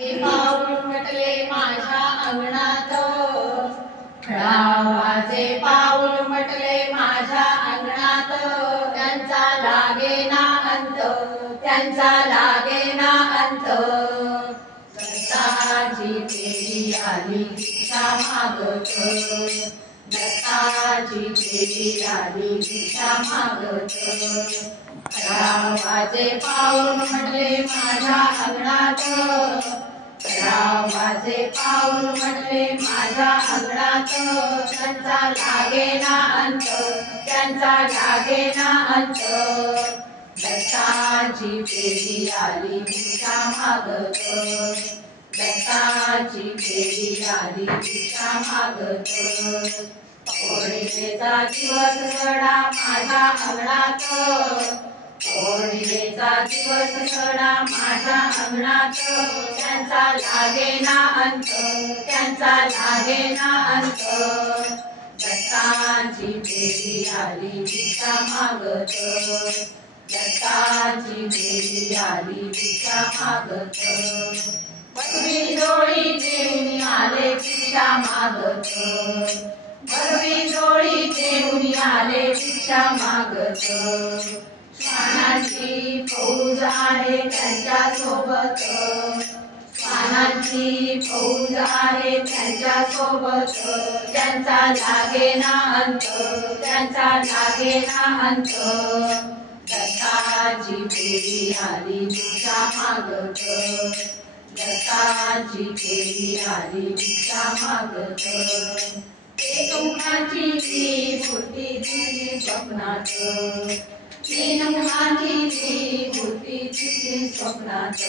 पाऊल म्हटले माझ्या अंगणात, खळावाचे पाऊल म्हटले माझ्या अंगणात, त्यांचा लागेना अंत, त्यांचा लागेना अंत. दत्ताची फेरी आली भिक्षा मागत, दत्ताची फेरी आली भिक्षा मागत. खळावाचे पाऊल म्हटले माझ्या अंगणात, खळावाचे पाऊल म्हटले माझ्या अंगणात, त्यांचा लागेना अंत, त्यांचा लागेना अंत. दत्ताची फेरी आली भिक्षा मागत, दत्ताची फेरी आली भिक्षा मागत. पौर्णिमेचा दिवस सडा माझ्या अंगणात, पौर्णिमेचा दिवस सडा माझ्या अंगणात, त्यांचा लागेना अंत, त्यांचा लागेना अंत. दत्ताची फेरी आली भिक्षा मागत, दत्ताची फेरी आली भिक्षा मागत. भगवी डोळी देऊन आले भिक्षा मागत, भगवी डोळी देऊन आले भिक्षा मागत. श्वानांची फौज आहे त्यांच्या सोबत, श्वानांची फौज आहे त्यांच्या सोबत, त्यांचा लागेना अंत, त्यांचा लागेना अंत. दत्ताची फेरी आली भिक्षा मागत, दत्ताची फेरी आली भिक्षा मागत. एक मुखाची ती मूर्ती दिसली स्वप्नात, तीन मुखाची ती मूर्ती दिसली स्वप्नात.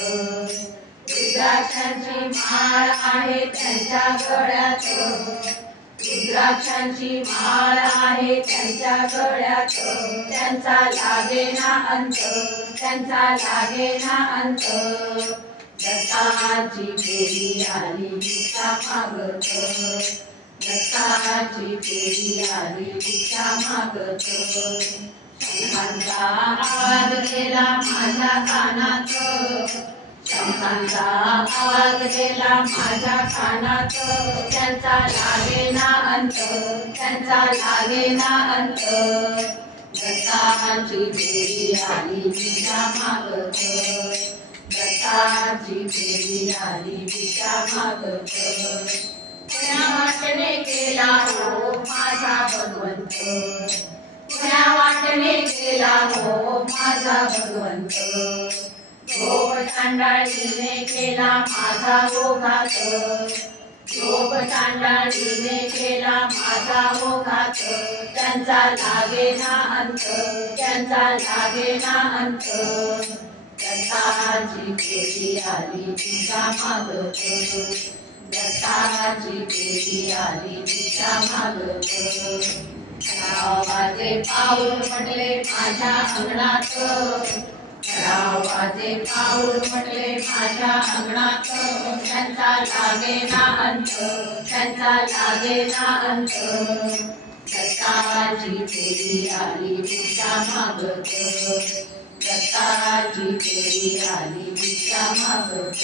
रुद्राक्षांची माळ आहे त्यांच्या गळ्यात, रुद्राक्षांची माळ आहे त्यांच्या गळ्यात, त्यांचा लागेना अंत, त्यांचा लागेना अंत. दत्ताची फेरी आली भिक्षा मागत, दत्ताची फेरी आली भिक्षा मागत. शंखांचा आवाज गेला माझ्या कानात, शंखांचा आवाज गेला माझ्या कानात, त्यांचा लागेना अंत, त्यांचा लागेना अंत. दत्ताची फेरी आली भिक्षा मागत, दत्ताची फेरी आली भिक्षा मागत. पुण्या वाटणे केला हो माझा भगवंत, पुण्या वाटणे केला हो माझा भगवंत. झोप चांडाळीने केला माझा ओघात, झोप चांडाळीने केला माझा ओघात, त्यांचा लागेना अंत, त्यांचा लागेना अंत. दत्ताची फेरी आली भिक्षा मागत, दत्ताची फेरी आली भिक्षा मागत. खळावाचे पाऊल म्हटले माझ्या अंगणात, खळावाचे पाऊल म्हटले माझ्या अंगणात, त्यांचा लागेना अंत, त्यांचा लागेना अंत. दत्ताची फेरी आली भिक्षा मागत, दत्ताची फेरी आली भिक्षा मागत,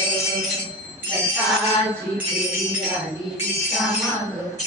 दत्ताची फेरी आली भिक्षा मागत.